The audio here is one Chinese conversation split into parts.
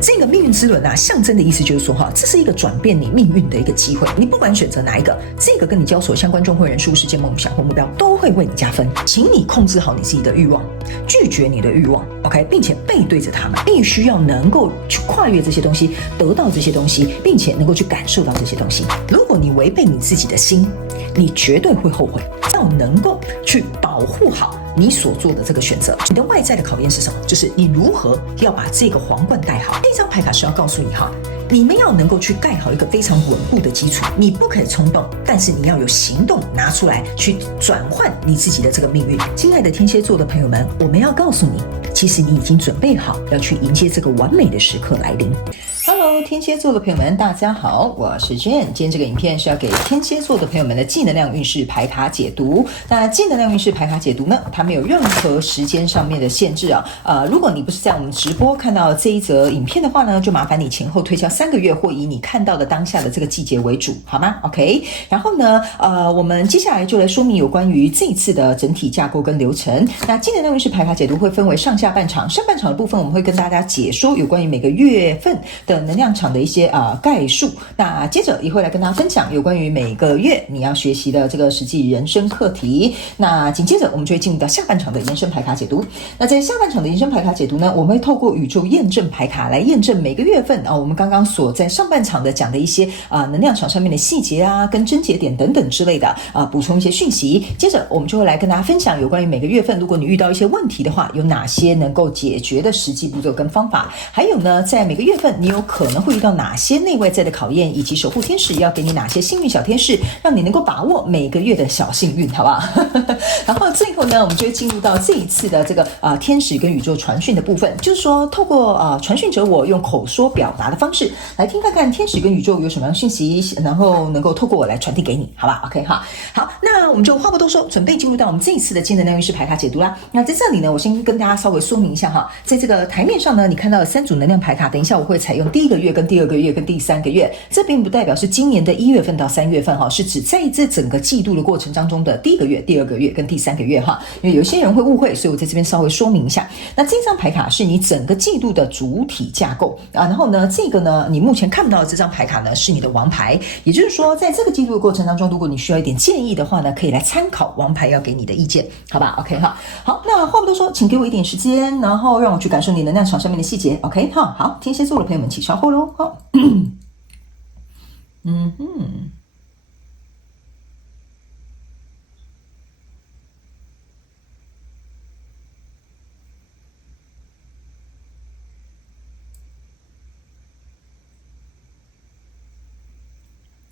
这个命运之轮啊，象征的意思就是说哈，这是一个转变你命运的一个机会。你不管选择哪一个，这个跟你交所相关重会人数、事件、梦想或目标都会为你加分。请你控制好你自己的欲望，拒绝你的欲望 ，OK， 并且背对着他们，必须要能够去跨越这些东西，得到这些东西，并且能够去感受到这些东西。如果你违背你自己的心，你绝对会后悔。要能够去保护好你所做的这个选择。你的外在的考验是什么？就是你如何要把这个皇冠戴好。这张牌卡是要告诉你哈，你们要能够去盖好一个非常稳固的基础。你不可以冲动，但是你要有行动拿出来去转换你自己的这个命运。亲爱的天蝎座的朋友们，我们要告诉你，其实你已经准备好要去迎接这个完美的时刻来临。Hello， 天蝎座的朋友们，大家好，我是 Jane。今天这个影片是要给天蝎座的朋友们的技能量运势牌卡解读。那技能量运势牌卡解读呢，它没有任何时间上面的限制啊。如果你不是在我们直播看到这一则影片的话呢，就麻烦你前后推敲3个月，或以你看到的当下的这个季节为主，好吗 ？OK。然后呢，我们接下来就来说明有关于这一次的整体架构跟流程。那技能量运势牌卡解读会分为上下半场，上半场的部分我们会跟大家解说有关于每个月份的能量场的一些概述，那接着也会来跟大家分享有关于每个月你要学习的这个实际人生课题。那紧接着我们就会进入到下半场的延伸牌卡解读。那在下半场的延伸牌卡解读呢，我们会透过宇宙验证牌卡来验证每个月份我们刚刚所在上半场的讲的一些能量场上面的细节啊，跟症结点等等之类的补充一些讯息。接着我们就会来跟大家分享有关于每个月份，如果你遇到一些问题的话，有哪些能够解决的实际步骤跟方法。还有呢，在每个月份你有可能会遇到哪些内外在的考验，以及守护天使要给你哪些幸运小天使，让你能够把握每个月的小幸运，好不好？然后最后呢，我们就会进入到这一次的这个天使跟宇宙传讯的部分，就是说透过传讯者我用口说表达的方式来听看看天使跟宇宙有什么样的讯息，然后能够透过我来传递给你，好吧 ？OK 哈，好，那我们就话不多说，准备进入到我们这一次的技能量运势牌卡解读啦。那在这里呢，我先跟大家稍微说明一下哈，在这个台面上呢，你看到的3组能量牌卡，等一下我会采用第1个月跟第2个月跟第3个月，这并不代表是今年的1月份到3月份哈，是指在这整个季度的过程当中的第1个月、第2个月跟第3个月哈，因为有些人会误会，所以我在这边稍微说明一下。那这张牌卡是你整个季度的主体架构然后呢，这个呢，你目前看不到的这张牌卡呢，是你的王牌，也就是说，在这个季度的过程当中，如果你需要一点建议的话呢，可以来参考王牌要给你的意见，好吧 ？OK 哈，好，那话不多说，请给我一点时间，然后让我去感受你能量场上面的细节 ，OK 哈，好，天蝎座的朋友们，请稍后喽，好。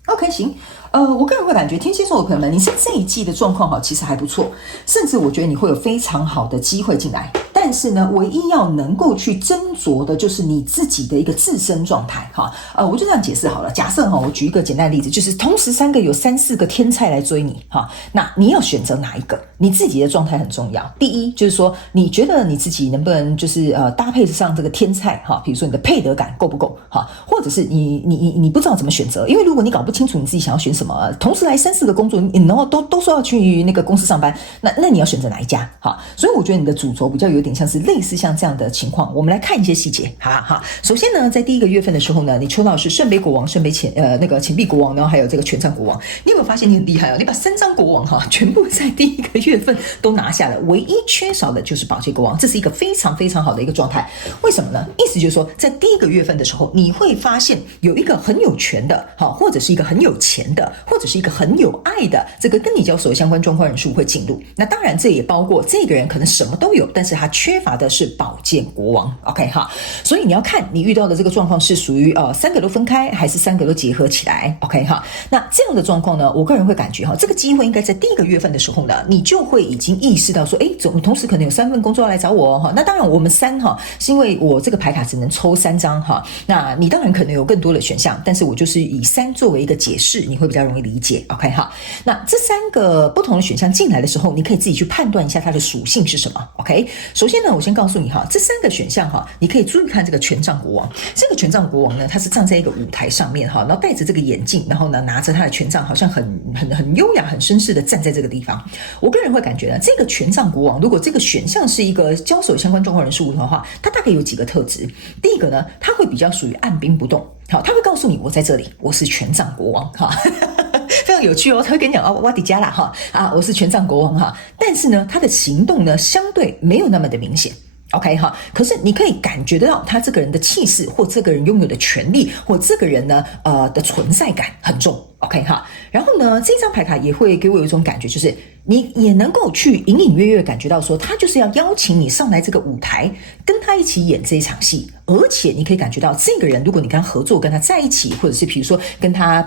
OK， 行，我个人会感觉天蝎座的朋友们，你是这一季的状况其实还不错，甚至我觉得你会有非常好的机会进来。但是呢，唯一要能够去斟酌的就是你自己的一个自身状态哈。我就这样解释好了。假设我举一个简单的例子，就是同时有3、4个天菜来追你哈，那你要选择哪一个？你自己的状态很重要。第一就是说，你觉得你自己能不能就是搭配上这个天菜哈？比如说你的配得感够不够哈？或者是你不知道怎么选择，因为如果你搞不清楚你自己想要选什么，同时来3、4个工作，然后都说要去那个公司上班，那你要选择哪一家哈？所以我觉得你的主轴比较有点像是类似像这样的情况，我们来看一些细节，好。首先呢，在第1个月份的时候呢，你抽到的是圣杯国王、圣杯那个钱币国王，然后还有这个权杖国王。你有没有发现你很厉害哦？你把3张国王全部在第1个月份都拿下了，唯一缺少的就是宝剑国王，这是一个非常非常好的一个状态。为什么呢？意思就是说，在第1个月份的时候，你会发现有一个很有权的，或者是一个很有钱的，或者是一个很有爱的，这个跟你交手相关状况人数会进入。那当然，这也包括这个人可能什么都有，但是他缺乏的是宝剑国王。OK 哈，所以你要看你遇到的这个状况是属于3个都分开，还是3个都结合起来。OK 哈，那这样的状况呢，我个人会感觉这个机会应该在第1个月份的时候呢，你就会已经意识到说，同时可能有3份工作要来找我哈。那当然我们3是因为我这个牌卡只能抽3张哈，那你当然可能有更多的选项，但是我就是以3作为一个解释，你会比较容易理解。OK 哈，那这3个不同的选项进来的时候，你可以自己去判断一下它的属性是什么。OK， 首先先呢，我先告诉你哈，这3个选项哈，你可以注意看这个权杖国王。这个权杖国王呢，他是站在一个舞台上面哈，然后戴着这个眼镜，然后呢拿着他的权杖，好像很优雅、很绅士的站在这个地方。我个人会感觉呢，这个权杖国王，如果这个选项是一个交手相关状况人事物的话，它大概有几个特质。第一个呢，他会比较属于按兵不动，好，他会告诉你我在这里，我是权杖国王哈。非常有趣哦，他会跟你讲我的家啦哈我是权杖国王哈，但是呢，他的行动呢相对没有那么的明显。OK 哈，可是你可以感觉得到他这个人的气势，或这个人拥有的权力，或这个人呢的存在感很重。OK 哈，然后呢，这张牌卡也会给我有一种感觉，就是你也能够去隐隐约约感觉到说，他就是要邀请你上来这个舞台，跟他一起演这一场戏。而且你可以感觉到这个人，如果你跟他合作，跟他在一起，或者是比如说跟他，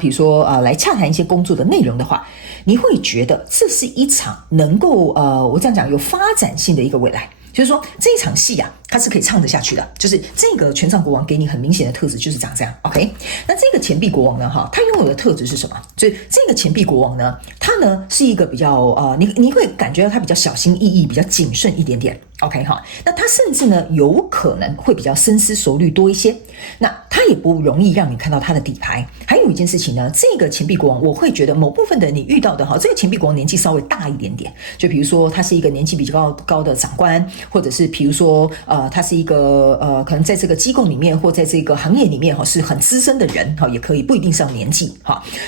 来洽谈一些工作的内容的话，你会觉得这是一场能够我这样讲有发展性的一个未来。就是说这一场戏啊，它是可以唱得下去的。就是这个权杖国王给你很明显的特质，就是长这样。OK， 那这个钱币国王呢，他拥有的特质是什么？所以这个钱币国王呢，他呢是一个比较你会感觉到他比较小心翼翼，比较谨慎一点点。OK 哈，那他甚至呢有可能会比较深思熟虑多一些，那他也不容易让你看到他的底牌。还有一件事情呢，这个钱币国王，我会觉得某部分的你遇到的这个钱币国王年纪稍微大一点点，就比如说他是一个年纪比较高的长官，或者是比如说他是一个可能在这个机构里面或在这个行业里面是很资深的人也可以，不一定是要年纪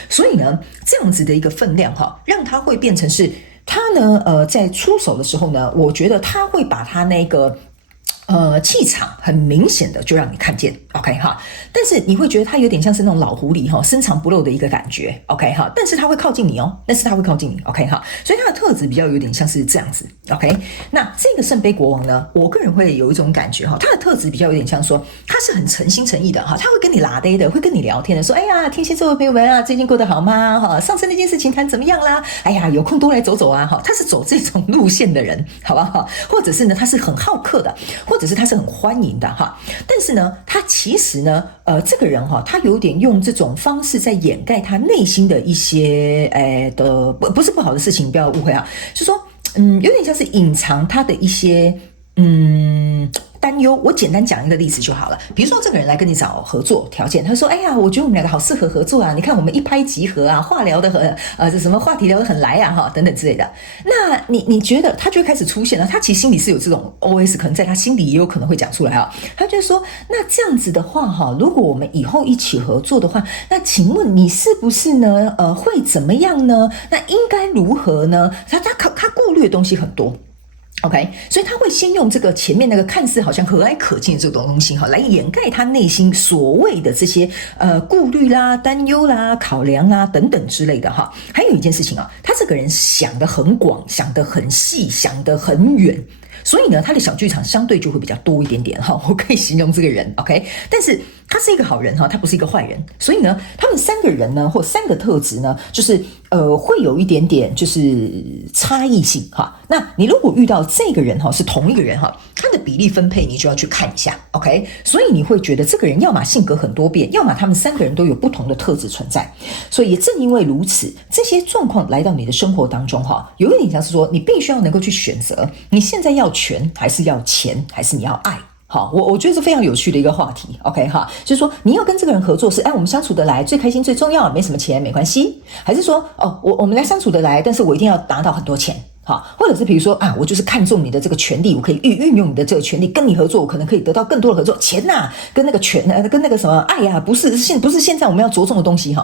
所以呢这样子的一个分量让他会变成是他呢在出手的时候呢，我觉得他会把他那个气场很明显的就让你看见 ，OK 哈，但是你会觉得他有点像是那种老狐狸深藏不露的一个感觉 ，OK 哈，但是他会靠近你，OK 哈，所以他的特质比较有点像是这样子 ，OK， 那这个圣杯国王呢，我个人会有一种感觉他的特质比较有点像说他是很诚心诚意的他会跟你拉呆的，会跟你聊天的，说哎呀，天蝎座的朋友们啊，最近过得好吗？上次那件事情谈怎么样啦？哎呀，有空多来走走啊，他是走这种路线的人，好不好？或者是呢，他是很好客的，或者是他是很欢迎的但是呢，他其实呢，这个人他有点用这种方式在掩盖他内心的一些不是不好的事情，不要误会就是说有点像是隐藏他的一些担忧。我简单讲一个例子就好了，比如说这个人来跟你找合作条件，他说哎呀，我觉得我们两个好适合合作啊，你看我们一拍即合啊，话聊得很这什么话题聊得很来啊等等之类的。那你觉得他就会开始出现了，他其实心里是有这种 OS， 可能在他心里也有可能会讲出来他就说那这样子的话如果我们以后一起合作的话，那请问你是不是呢会怎么样呢？那应该如何呢？他顾虑的东西很多。OK， 所以他会先用这个前面那个看似好像和蔼可亲的这种东西来掩盖他内心所谓的这些顾虑啦、担忧啦、考量啦等等之类的还有一件事情他这个人想得很广，想得很细，想得很远。所以呢，他的小剧场相对就会比较多一点点我可以形容这个人 OK， 但是他是一个好人他不是一个坏人。所以呢，他们3个人呢，或3个特质呢，就是会有一点点就是差异性那你如果遇到这个人是同一个人他的比例分配你就要去看一下 OK， 所以你会觉得这个人要么性格很多变，要么他们3个人都有不同的特质存在。所以也正因为如此，这些状况来到你的生活当中有一点像是说你必须要能够去选择，你现在要权还是要钱，还是你要爱。我觉得是非常有趣的一个话题 OK 就是说你要跟这个人合作是我们相处得来最开心最重要，没什么钱没关系，还是说我们来相处得来，但是我一定要拿到很多钱或者是比如说我就是看中你的这个权利，我可以运用你的这个权利跟你合作，我可能可以得到更多的合作，钱跟那个跟那个什么爱不是现在我们要着重的东西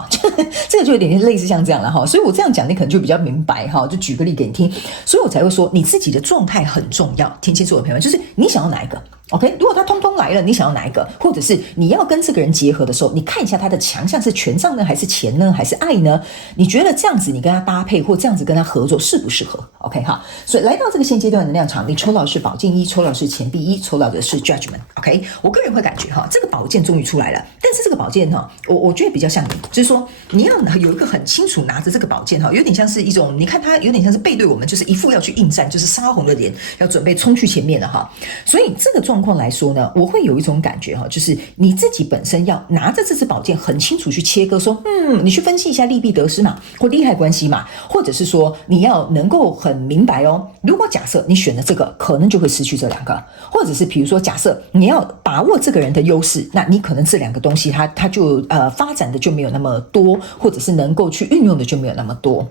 这个就有点类似像这样了所以我这样讲你可能就比较明白就举个例给你听。所以我才会说你自己的状态很重要，天蝎座的朋友们，就是你想要哪一个OK， 如果他通通来了，你想要哪一个？或者是你要跟这个人结合的时候，你看一下他的强项是权杖呢，还是钱呢，还是爱呢？你觉得这样子你跟他搭配，或这样子跟他合作适不适合 ？OK 所以来到这个现阶段的能量场，你抽到的是宝剑1，抽到的是钱币1，抽到的是 Judgment。OK， 我个人会感觉这个宝剑终于出来了，但是这个宝剑我觉得比较像你，就是说你要有一个很清楚拿着这个宝剑有点像是一种，你看他有点像是背对我们，就是一副要去应战，就是杀红了脸，要准备冲去前面了所以这个状状况来说呢，我会有一种感觉就是你自己本身要拿着这支宝剑很清楚去切割说，你去分析一下利弊得失嘛，或利害关系嘛，或者是说你要能够很明白如果假设你选了这个，可能就会失去这两个，或者是比如说假设你要把握这个人的优势，那你可能这两个东西它就发展的就没有那么多，或者是能够去运用的就没有那么多。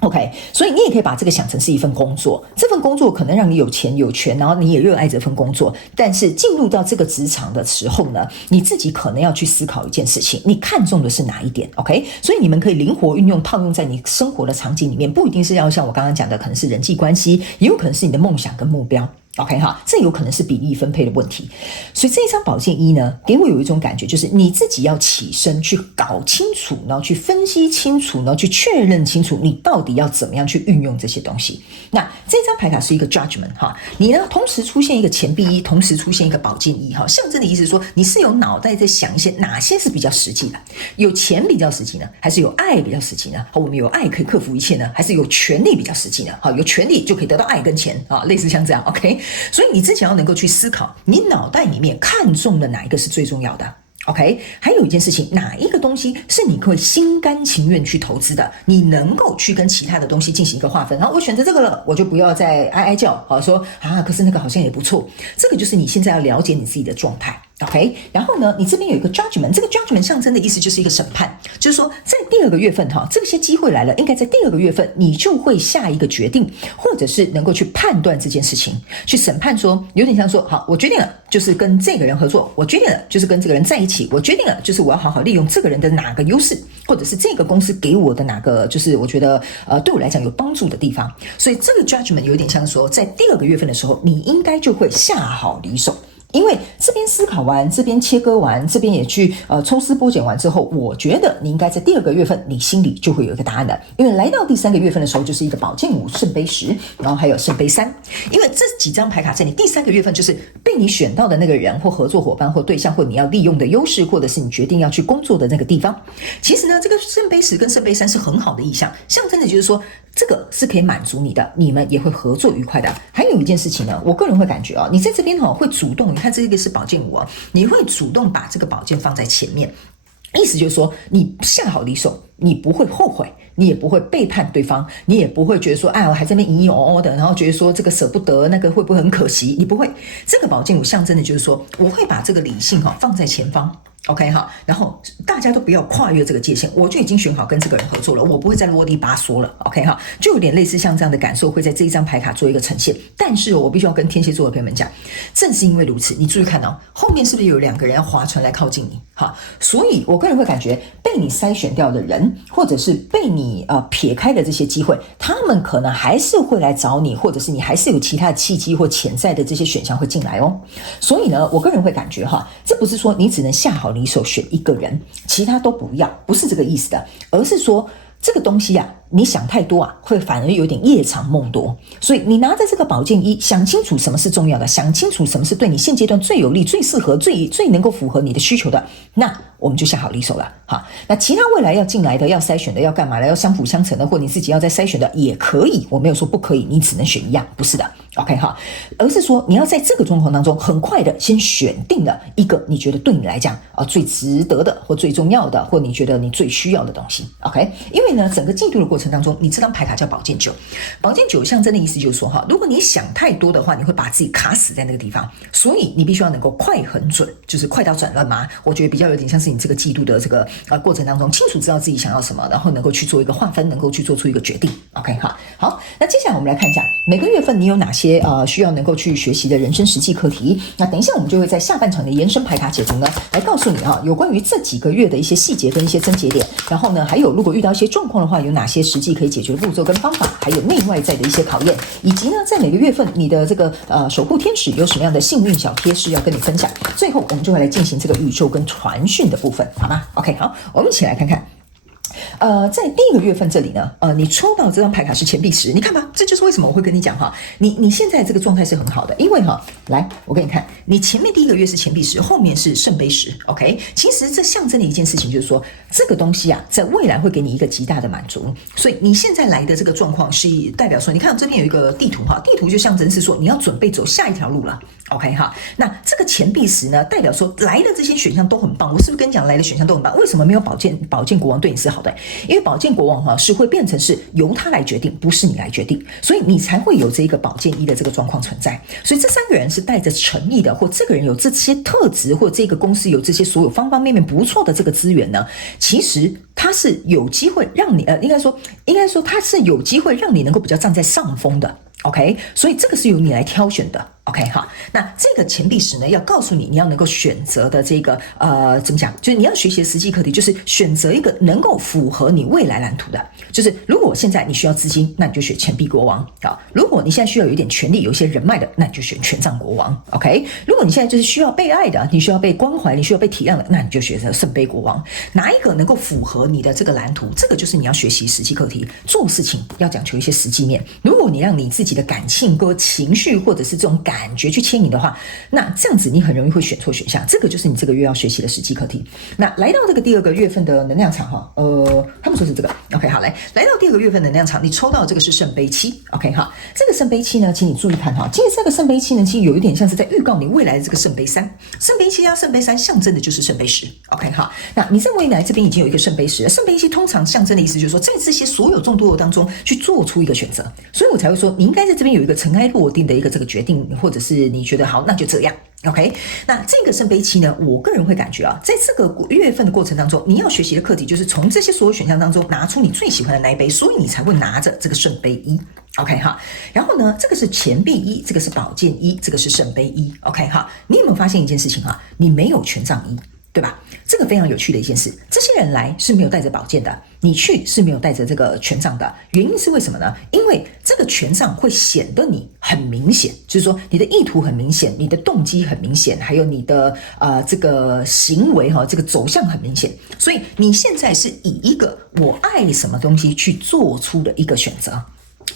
OK， 所以你也可以把这个想成是一份工作，这份工作可能让你有钱有权，然后你也热爱这份工作，但是进入到这个职场的时候呢，你自己可能要去思考一件事情，你看重的是哪一点 OK， 所以你们可以灵活运用套用在你生活的场景里面，不一定是要像我刚刚讲的可能是人际关系，也有可能是你的梦想跟目标OK 哈，这有可能是比例分配的问题。所以这一张宝剑一呢，给我有一种感觉，就是你自己要起身去搞清楚，然后去分析清楚，然后去确认清楚你到底要怎么样去运用这些东西。那这张牌卡是一个 judgment 哈，你呢同时出现一个钱币一，同时出现一个宝剑一哈，象征的意思是说你是有脑袋在想一些哪些是比较实际的，有钱比较实际呢，还是有爱比较实际呢？好，我们有爱可以克服一切呢，还是有权力比较实际呢？好，有权力就可以得到爱跟钱啊，类似像这样 OK。所以你之前要能够去思考，你脑袋里面看中的哪一个是最重要的 OK， 还有一件事情，哪一个东西是你会心甘情愿去投资的，你能够去跟其他的东西进行一个划分，好，我选择这个了，我就不要再哀哀叫说可是那个好像也不错，这个就是你现在要了解你自己的状态OK， 然后呢，你这边有一个 judgment， 这个 judgment 象征的意思就是一个审判，就是说在第二个月份这些机会来了，应该在第二个月份你就会下一个决定，或者是能够去判断这件事情，去审判说，有点像说，好，我决定了就是跟这个人合作，我决定了就是跟这个人在一起，我决定了就是我要好好利用这个人的哪个优势，或者是这个公司给我的哪个就是我觉得对我来讲有帮助的地方，所以这个 judgment 有点像说，在第二个月份的时候，你应该就会下好离手。因为这边思考完，这边切割完，这边也去抽丝剥茧完之后，我觉得你应该在第二个月份你心里就会有一个答案的。因为来到第三个月份的时候，就是一个宝剑五、圣杯10，然后还有圣杯3。因为这几张牌卡在你第三个月份，就是被你选到的那个人或合作伙伴或对象，或你要利用的优势，或者是你决定要去工作的那个地方。其实呢，这个圣杯10跟圣杯3是很好的意象，象征的就是说这个是可以满足你的，你们也会合作愉快的。还有一件事情呢，我个人会感觉你在这边会主动，你看这个是宝剑五你会主动把这个宝剑放在前面，意思就是说你下好离手，你不会后悔，你也不会背叛对方，你也不会觉得说我还在那边咿咿哦哦的，然后觉得说这个舍不得，那个会不会很可惜，你不会。这个宝剑五象征的就是说，我会把这个理性放在前方OK 哈，然后大家都不要跨越这个界限，我就已经选好跟这个人合作了，我不会再啰里吧嗦了 OK 哈，就有点类似像这样的感受会在这一张牌卡做一个呈现。但是我必须要跟天蝎座的朋友们讲，正是因为如此，你注意看后面是不是有2个人要划船来靠近你所以我个人会感觉被你筛选掉的人，或者是被你撇开的这些机会，他们可能还是会来找你，或者是你还是有其他的契机或潜在的这些选项会进来所以呢，我个人会感觉这不是说你只能下好离手选一个人，其他都不要，不是这个意思的，而是说这个东西你想太多会反而有点夜长梦多。所以你拿着这个宝剑一，想清楚什么是重要的，想清楚什么是对你现阶段最有利、最适合、最能够符合你的需求的，那我们就下好离手了那其他未来要进来的、要筛选的、要干嘛的、要相辅相成的，或你自己要再筛选的也可以，我没有说不可以，你只能选一样，不是的 OK 而是说你要在这个状况当中很快的先选定了一个你觉得对你来讲最值得的，或最重要的，或你觉得你最需要的东西 OK。 因为呢整个进度的过程当中，你这张牌卡叫宝剑9，宝剑9象征的意思就是说如果你想太多的话，你会把自己卡死在那个地方，所以你必须要能够快很准，就是快刀斩乱麻，我觉得比较有点像是你这个季度的这个过程当中清楚知道自己想要什么，然后能够去做一个划分，能够去做出一个决定 OK 好，那接下来我们来看一下每个月份你有哪些需要能够去学习的人生实际课题。那等一下我们就会在下半场的延伸牌卡解读呢，来告诉你有关于这几个月的一些细节跟一些症结点，然后呢还有如果遇到一些状况的话，有哪些实际可以解决的步骤跟方法，还有内外在的一些考验，以及呢在每个月份你的这个守护天使有什么样的幸运小贴士要跟你分享。最后我们就会来进行这个宇宙跟传讯的部分，好吗 OK 好，我们一起来看看在第一个月份这里呢，你抽到这张牌卡是钱币10，你看吧，这就是为什么我会跟你讲你现在这个状态是很好的，因为来我给你看，你前面第一个月是钱币10，后面是圣杯10 OK。 其实这象征的一件事情就是说，这个东西在未来会给你一个极大的满足，所以你现在来的这个状况是代表说，你看这边有一个地图地图就象征是说你要准备走下一条路了 OK 哈，那这个钱币十呢，代表说来的这些选项都很棒。我是不是跟你讲来的选项都很棒？为什么没有宝剑国王对你是好的？因为宝剑国王哈是会变成是由他来决定，不是你来决定，所以你才会有这个宝剑一的这个状况存在。所以这三个人是带着诚意的，或这个人有这些特质，或这个公司有这些所有方方面面不错的这个资源呢，其实他是有机会让你应该说他是有机会让你能够比较站在上风的。OK， 所以这个是由你来挑选的。OK 哈，那这个钱币十呢，要告诉你你要能够选择的这个怎么讲？就是你要学习的实际课题，就是选择一个能够符合你未来蓝图的。就是如果现在你需要资金，那你就选钱币国王啊；如果你现在需要有一点权力、有一些人脉的，那你就选权杖国王。OK， 如果你现在就是需要被爱的，你需要被关怀，你需要被体谅的，那你就选择圣杯国王。哪一个能够符合你的这个蓝图？这个就是你要学习实际课题。做事情要讲求一些实际面。如果你让你自己的感性跟情绪或者是这种感觉去牵引的话，那这样子你很容易会选错选项。这个就是你这个月要学习的实际课题。那来到这个第二个月份的能量场哈，他们说是这个 OK 好，来到第二个月份的能量场，你抽到这个是圣杯七 OK 哈，这个圣杯七呢，请你注意看哈，其实这个圣杯七呢，其实有一点像是在预告你未来的这个圣杯三，圣杯七加圣杯三象征的就是圣杯十 OK 哈，那你在未来这边已经有一个圣杯十，圣杯七通常象征的意思就是说，在这些所有众多的当中去做出一个选择，所以我才会说你应该在这边有一个尘埃落定的一个这个决定，或者是你觉得好，那就这样 OK。那这个圣杯七呢，我个人会感觉啊，在这个月份的过程当中，你要学习的课题就是从这些所有选项当中拿出你最喜欢的那一杯，所以你才会拿着这个圣杯一 OK 哈。然后呢，这个是钱币一，这个是宝剑一，这个是圣杯一 OK 哈。你有没有发现一件事情啊？你没有权杖一。对吧？这个非常有趣的一件事，这些人来是没有带着宝剑的，你去是没有带着这个权杖的。原因是为什么呢？因为这个权杖会显得你很明显，就是说你的意图很明显，你的动机很明显，还有你的这个行为这个走向很明显。所以你现在是以一个我爱什么东西去做出的一个选择。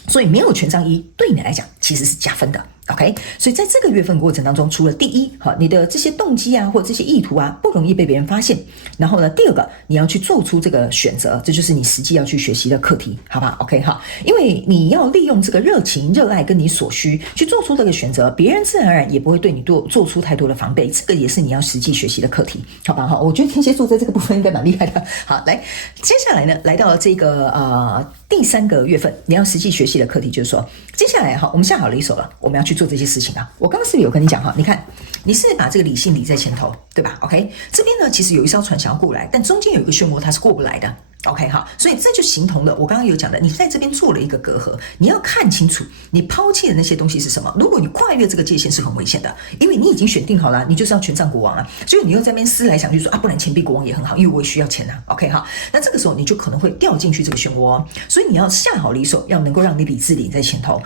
所以没有权杖一对你来讲其实是加分的 OK， 所以在这个月份过程当中，除了第一你的这些动机啊或者这些意图啊不容易被别人发现，然后呢第二个你要去做出这个选择，这就是你实际要去学习的课题，好吧 OK 哈，因为你要利用这个热情热爱跟你所需去做出这个选择，别人自然而然也不会对你做出太多的防备，这个也是你要实际学习的课题，好吧我觉得天蝎座在这个部分应该蛮厉害的。好，来接下来呢来到了这个第三个月份你要实际学习的课题，就是说接下来我们下好了一手了，我们要去做这些事情啊。我刚刚是不是有跟你讲你看你是把这个理性理在前头，对吧 OK， 这边呢其实有一艘船想要过来，但中间有一个漩涡它是过不来的 OK 好，所以这就形同了我刚刚有讲的，你在这边做了一个隔阂，你要看清楚你抛弃的那些东西是什么。如果你跨越这个界限是很危险的，因为你已经选定好了，你就是要权杖国王了，所以你又在那边思来想去说不然钱币国王也很好，因为我也需要钱啊 OK 好，那这个时候你就可能会掉进去这个漩涡，所以你要下好离手，要能够让你理智领在前头，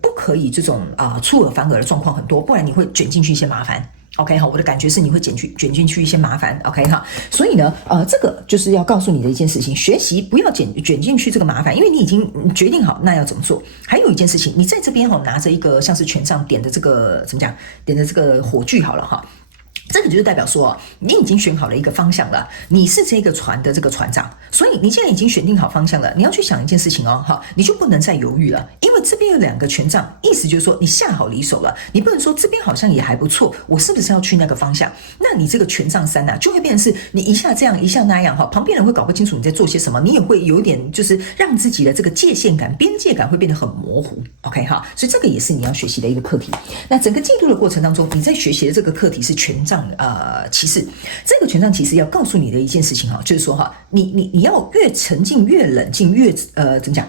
不可以这种出尔反尔的状况很多，不然你会卷进去一些麻烦。OK 好，我的感觉是你会卷进去一些麻烦 OK 哈，所以呢这个就是要告诉你的一件事情，学习不要卷进去这个麻烦，因为你已经决定好那要怎么做。还有一件事情，你在这边拿着一个像是权杖点的这个怎么讲，点的这个火炬好了哈，这个就是代表说你已经选好了一个方向了，你是这个船的这个船长，所以你现在已经选定好方向了，你要去想一件事情你就不能再犹豫了，因为这边有两个权杖，意思就是说你下好离手了，你不能说这边好像也还不错，我是不是要去那个方向？那你这个权杖三就会变成是你一下这样一下那样旁边人会搞不清楚你在做些什么，你也会有一点就是让自己的这个界限感、边界感会变得很模糊 OK 哈，所以这个也是你要学习的一个课题。那整个进度的过程当中，你在学习的这个课题是权杖骑士，这个权杖骑士要告诉你的一件事情就是说你要越沉静越冷静越怎么讲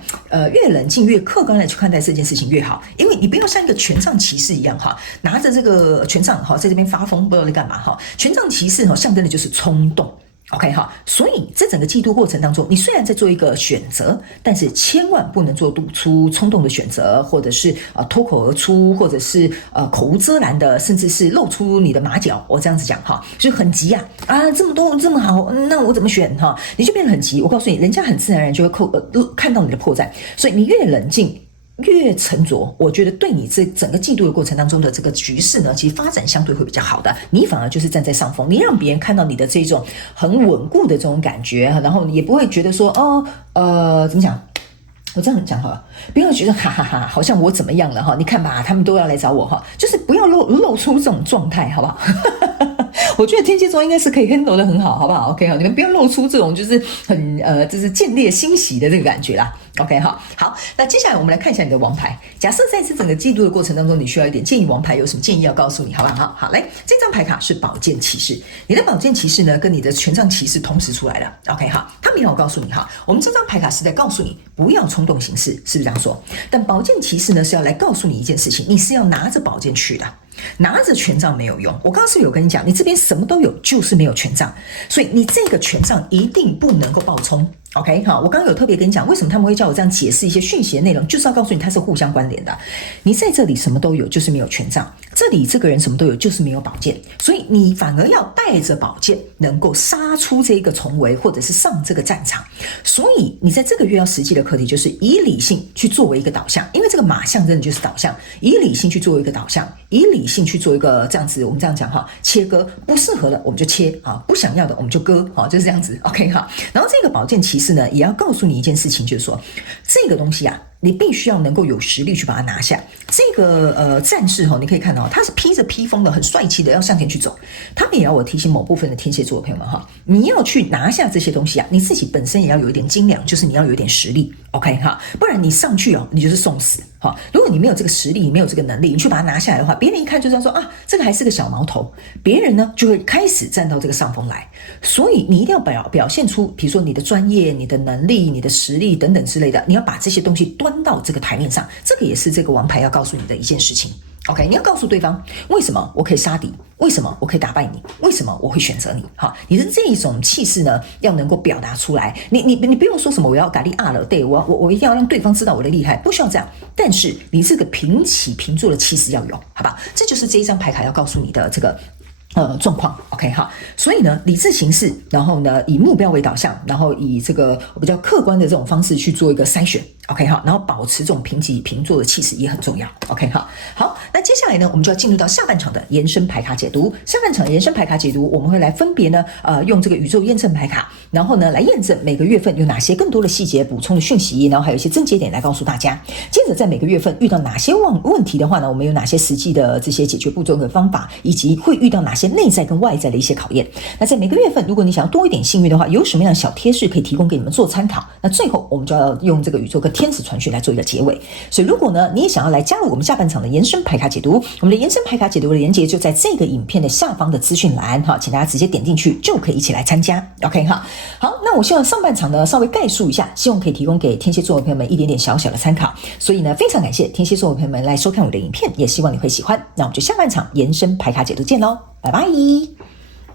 越冷静越客观的去看待这件事情越好，因为你不要像一个权杖骑士一样拿着这个权杖在这边发疯不知道在干嘛权杖骑士象征的就是冲动OK 哈，所以在整个季度过程当中，你虽然在做一个选择，但是千万不能做出冲动的选择，或者是脱口而出，或者是口无遮拦的，甚至是露出你的马脚。我这样子讲就是很急这么多这么好，那我怎么选你就变得很急。我告诉你，人家很自然而然就会看到你的破绽，所以你越冷静。越沉着，我觉得对你这整个季度的过程当中的这个局势呢，其实发展相对会比较好的。你反而就是站在上风，你让别人看到你的这种很稳固的这种感觉，然后也不会觉得说怎么讲？我这样讲哈，不要觉得哈哈哈，好像我怎么样了哈？你看吧，他们都要来找我哈，就是不要露出这种状态，好不好？我觉得天蝎座应该是可以 handle 得很好，好不好 ？OK 哈，你们不要露出这种就是很就是见猎欣喜的这个感觉啦。OK 哈，好，那接下来我们来看一下你的王牌。假设在这整个季度的过程当中，你需要一点建议，王牌有什么建议要告诉你，好不好？好，来，这张牌卡是宝剑骑士，你的宝剑骑士呢跟你的权杖骑士同时出来了。OK 哈，他没有告诉你哈，我们这张牌卡是在告诉你不要冲动行事，是不是这样说？但宝剑骑士呢是要来告诉你一件事情，你是要拿着宝剑去的。拿着权杖没有用，我刚刚是不是有跟你讲，你这边什么都有，就是没有权杖，所以你这个权杖一定不能够爆冲。OK 好，我刚刚有特别跟你讲，为什么他们会叫我这样解释一些讯息的内容，就是要告诉你它是互相关联的。你在这里什么都有，就是没有权杖；这里这个人什么都有，就是没有宝剑，所以你反而要带着宝剑，能够杀出这个重围，或者是上这个战场。所以你在这个月要实际的课题，就是以理性去作为一个导向，因为这个马象征的就是导向，以理性去作为一个导向，以理性去做一个这样子，我们这样讲哈，切割不适合的我们就切啊，不想要的我们就割，好，就是这样子 ，OK 哈。然后这个宝剑骑士呢，也要告诉你一件事情，就是说这个东西啊，你必须要能够有实力去把它拿下。这个战士哈，你可以看到他是披着披风的，很帅气的要向前去走。他们也要我提醒某部分的天蝎座的朋友们哈，你要去拿下这些东西啊，你自己本身也要有一点斤两，就是你要有一点实力 ，OK 哈，不然你上去哦，你就是送死哈。如果你没有这个实力，你没有这个能力，你去把它拿下来的话，别人一看就知道说啊，这个还是个小毛头，别人呢就会开始站到这个上风来。所以你一定要表现出，比如说你的专业、你的能力、你的实力等等之类的，你要把这些东西端到这个台面上，这个也是这个王牌要告诉你的一件事情。OK， 你要告诉对方为什么我可以杀敌，为什么我可以打败你，为什么我会选择你。好，你的这一种气势呢，要能够表达出来。你不用说什么我要咖喱了，对我一定要让对方知道我的厉害，不需要这样。但是你这个平起平坐的气势要有，好吧？这就是这一张牌卡要告诉你的这个。状况 OK 哈，所以呢，理智行事，然后呢，以目标为导向，然后以这个比较客观的这种方式去做一个筛选 OK 哈，然后保持这种平起平坐的气势也很重要 OK 哈。好，那接下来呢，我们就要进入到下半场的延伸牌卡解读。下半场的延伸牌卡解读，我们会来分别呢，用这个宇宙验证牌卡，然后呢，来验证每个月份有哪些更多的细节补充的讯息，然后还有一些症结点来告诉大家。接着在每个月份遇到哪些问题的话呢，我们有哪些实际的这些解决步骤和方法，以及会遇到哪些内在跟外在的一些考验。那在每个月份，如果你想要多一点幸运的话，有什么样的小贴士可以提供给你们做参考？那最后我们就要用这个宇宙跟天使传讯来做一个结尾。所以如果呢，你也想要来加入我们下半场的延伸牌卡解读，我们的延伸牌卡解读的连结就在这个影片的下方的资讯栏哈，请大家直接点进去就可以一起来参加 OK 哈。好，那我希望上半场呢稍微概述一下，希望可以提供给天蝎座的朋友们一点点小小的参考。所以呢，非常感谢天蝎座的朋友们来收看我的影片，也希望你会喜欢。那我们就下半场延伸牌卡解读见喽，拜拜。